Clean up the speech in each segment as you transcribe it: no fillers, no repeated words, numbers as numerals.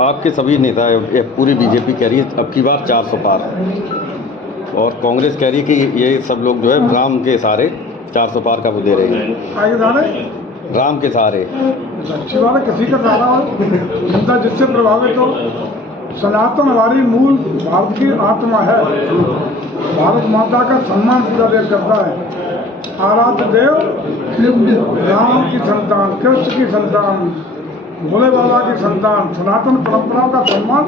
आपके सभी नेता पूरी बीजेपी कह रही है अब की बार 400 पार, और कांग्रेस कह रही है कि ये सब लोग जो है राम के सहारे 400 पार का वो दे रहे हैं, राम के सहारे। अच्छी बात है, किसी का सहारा हो, जनता जिससे प्रभावित हो। सनातन हमारी मूल भारत की आत्मा है। भारत माता का सम्मान पूरा देश करता है। आराध्य देव राम की संतान, कृष्ण की संतान, भोले बाबा की संतान, सनातन परंपराओं का सम्मान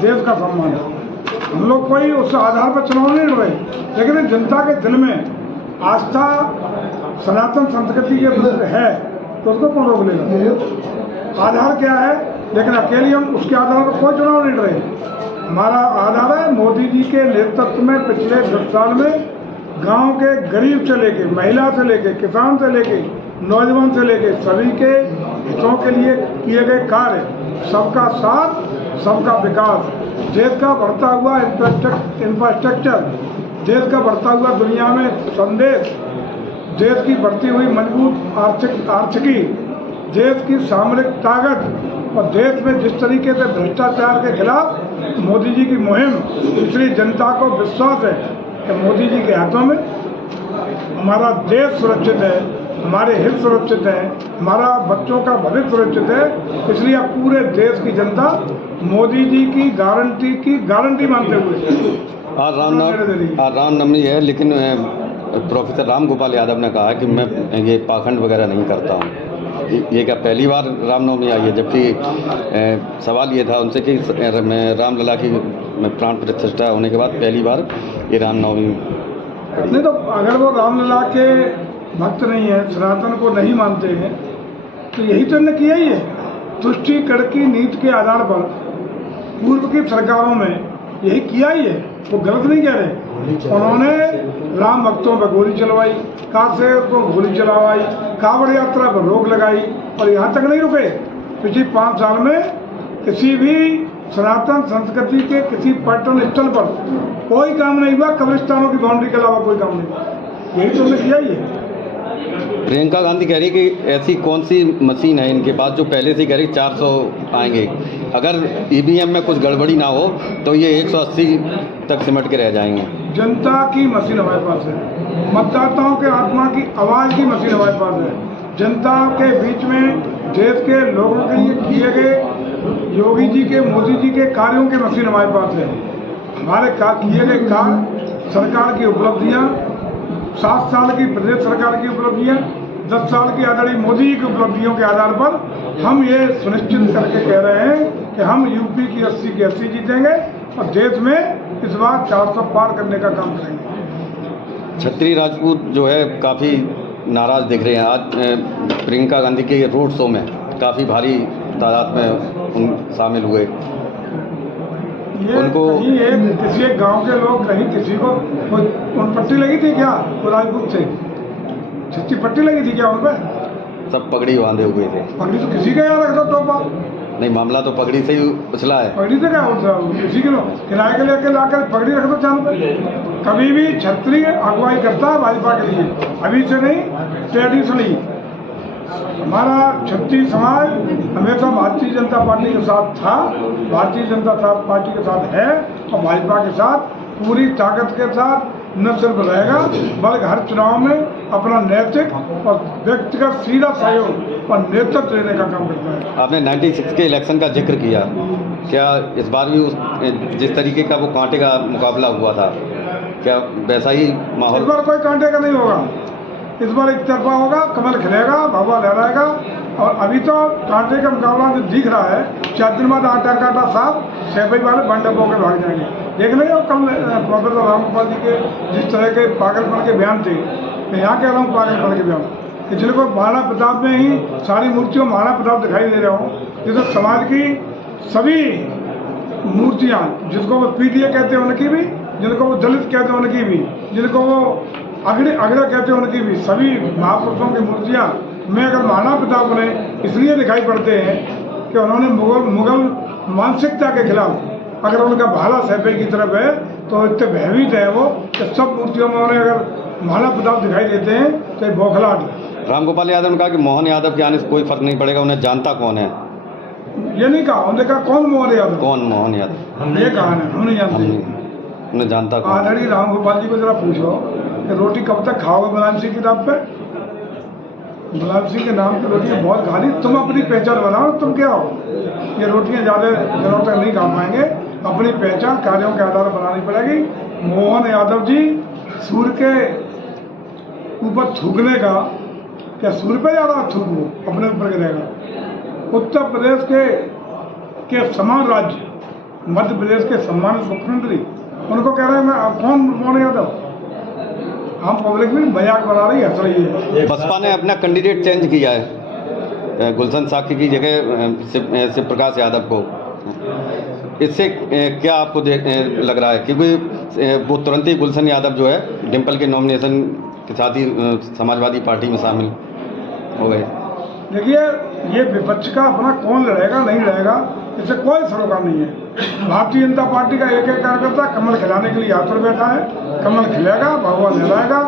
देश का सम्मान है। हम लोग कोई उस आधार पर चुनाव नहीं लड़ रहे, लेकिन जनता के दिल में आस्था सनातन संस्कृति के विरुद्ध है तो उसको कौन रोक लेगा। आधार क्या है, लेकिन अकेले हम उसके आधार पर कोई चुनाव नहीं लड़ रहे। हमारा आधार है मोदी जी के नेतृत्व में पिछले 10 साल में गांव के गरीब से लेके, महिला से लेके, किसान से लेके, नौजवान से लेके सभी के हितों के लिए किए गए कार्य, सबका साथ, सबका विकास, देश का बढ़ता हुआ इंफ्रास्ट्रक्चर, देश का बढ़ता हुआ दुनिया में संदेश, देश की बढ़ती हुई मजबूत आर्थिकी, देश की सामरिक ताकत और देश में जिस तरीके से भ्रष्टाचार के खिलाफ मोदी जी की मुहिम, इसलिए जनता को विश्वास है कि मोदी जी के हाथों में हमारा देश सुरक्षित है, हमारे हित सुरक्षित है, हमारा बच्चों का भविष्य सुरक्षित है। इसलिए अब पूरे देश की जनता मोदी जी की गारंटी मानते हुए आज रामनवमी है, लेकिन प्रोफेसर राम गोपाल यादव ने कहा कि मैं ये पाखंड वगैरह नहीं करता हूँ। ये क्या पहली बार रामनवमी आई है? जबकि सवाल ये था उनसे कि रामलला की प्राण प्रतिष्ठा होने के बाद पहली बार ये रामनवमी नहीं, तो अगर वो रामलला के भक्त नहीं है, सनातन को नहीं मानते हैं, तो यही तो इन्होंने किया ही है। तुष्टीकरण की नीति के आधार पर पूर्व की सरकारों में यही किया ही है, वो गलत नहीं कह रहे। उन्होंने राम भक्तों पर गोली चलवाई, कासे को गोली चलवाई, कांवड़ यात्रा पर रोक लगाई, और यहाँ तक नहीं रुके। पिछले 5 साल में किसी भी सनातन संस्कृति के किसी पर्यटन स्थल पर कोई काम नहीं हुआ, कब्रिस्तानों की बाउंड्री के अलावा कोई काम नहीं हुआ। यही तो किया ही है। प्रियंका गांधी कह रही कि ऐसी कौन सी मशीन है इनके पास जो पहले से ही कह रही 400 आएंगे, अगर ईवीएम में कुछ गड़बड़ी ना हो तो ये 180 तक सिमट के रह जाएंगे। जनता की मशीन हमारे पास है, मतदाताओं के आत्मा की आवाज़ की मशीन हमारे पास है। जनता के बीच में देश के लोगों के लिए किए गए योगी जी के, मोदी जी के कार्यों की मशीन हमारे पास है। हमारे किए गए कार्य, सरकार की उपलब्धियाँ, 7 साल की प्रदेश सरकार की उपलब्धियाँ, 10 साल की आदरणीय मोदी जी की उपलब्धियों के आधार पर हम ये सुनिश्चित करके कह रहे हैं कि हम यूपी की 80 की 80 जीतेंगे और देश में इस बार 400 पार करने का काम करेंगे। छत्री राजपूत जो है काफ़ी नाराज़ दिख रहे हैं। आज प्रियंका गांधी के रोड शो में काफ़ी भारी तादाद में शामिल हुए। उनको किसी एक गांव के लोग, कहीं किसी को पट्टी लगी थी क्या? वो राजपूत से छत्ती पट्टी लगी थी क्या उन पर? सब पगड़ी बांधे हुए थे। पगड़ी तो किसी का यार रख दो टोपा। नहीं, मामला तो पगड़ी से ही उछला है। पगड़ी से क्या होता है? किसी के लोग किराए के लेके लाकर पगड़ी रख दो चांद पे। कभी भी छत्री अगुवाई करता है भाजपा के लिए, अभी से नहीं, ट्रेडिशनली। हमारा छत्तीस समाज हमेशा भारतीय जनता पार्टी के साथ था, भारतीय जनता पार्टी के साथ है और भाजपा के साथ पूरी ताकत के साथ न सिर्फ रहेगा बल्कि हर चुनाव में अपना नैतिक और व्यक्तिगत सीधा सहयोग और नेतृत्व देने का काम करता है। आपने 96 के इलेक्शन का जिक्र किया, क्या इस बार भी जिस तरीके का वो कांटे का मुकाबला हुआ था, क्या वैसा ही माहौल? इस बार कोई कांटे का नहीं होगा, इस बार एक तरफा होगा, कमल खिलेगा, भगवा लहराएगा। और अभी तो कांटे का मुकाबला जो दिख रहा है, 4 दिन बाद आटा कांटा साफ, सैफई वाले बंडप होकर भाग जाएंगे। देख लेंगे कल प्रोफेसर राम गोपाल जी के जिस तरह के पागलपन के बयान थे, मैं यहाँ कह रहा हूँ पागलपन के बयान, कि जिनको महाराणा प्रताप में ही सारी मूर्तियों महाराणा प्रताप दिखाई दे रहा हूँ, जिससे समाज की सभी मूर्तियाँ, जिसको वो पीडीए कहते हैं उनकी भी, जिनको वो दलित कहते हैं उनकी भी, जिनको वो अगड़ा कहते हैं उनकी भी, सभी महापुरुषों की मूर्तियाँ में अगर महाराणा प्रताप उन्हें इसलिए दिखाई पड़ते हैं कि उन्होंने मुगल मानसिकता के खिलाफ अगर उनका भाला सैफई की तरफ है तो इतने भयभीत है वो कि सब मूर्तियों में उन्हें अगर महाराणा प्रताप दिखाई देते हैं तो एक बौखलाहट है। राम गोपाल यादव ने कहा कि मोहन यादव के आने से कोई फर्क नहीं पड़ेगा, उन्हें जानता कौन है। ये नहीं कहा, उन्होंने कहा कौन मोहन यादव, कौन मोहन यादव, ये कहा है, हम नहीं जानते। उन्हें जानता कौन। आदरणीय राम गोपाल जी को जरा पूछो कि रोटी कब तक खाओगे मुलायम सिंह की नाम पे? मुलायम सिंह के नाम की रोटियां बहुत खा ली, तुम अपनी पहचान बनाओ, तुम क्या हो? ये रोटियां ज़्यादा दिनों तक नहीं खा पाएंगे, अपनी पहचान कार्यों के आधार पर बनानी पड़ेगी। मोहन यादव जी सूर्य के ऊपर थूकने का, क्या सूर्य पे ज़्यादा थूको अपने ऊपर गिरेगा? उत्तर प्रदेश के समान राज्य, मध्य प्रदेश के सम्मानित मुख्यमंत्री उनको कह रहे हैं मैं कौन मोहन यादव? हम पब्लिक भी मजाक बना रही, हंस रही है। बसपा ने अपना कैंडिडेट चेंज किया है, गुलशन साकी की जगह शिव प्रकाश यादव को। इससे क्या आपको लग रहा है? क्योंकि वो तुरंत ही गुलशन यादव जो है डिम्पल के नॉमिनेशन के साथ ही समाजवादी पार्टी में शामिल हो गए। देखिए, ये विपक्ष का अपना कौन लड़ेगा नहीं लड़ेगा इससे कोई सरोकार नहीं है। भारतीय जनता पार्टी का एक कार्यकर्ता कमल खिलाने के लिए हाथ पर बैठा है, कमल खिलेगा, भगवान लहराएगा,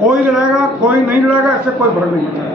कोई लड़ेगा कोई नहीं लड़ेगा, इससे कोई फर्क नहीं पड़ता है।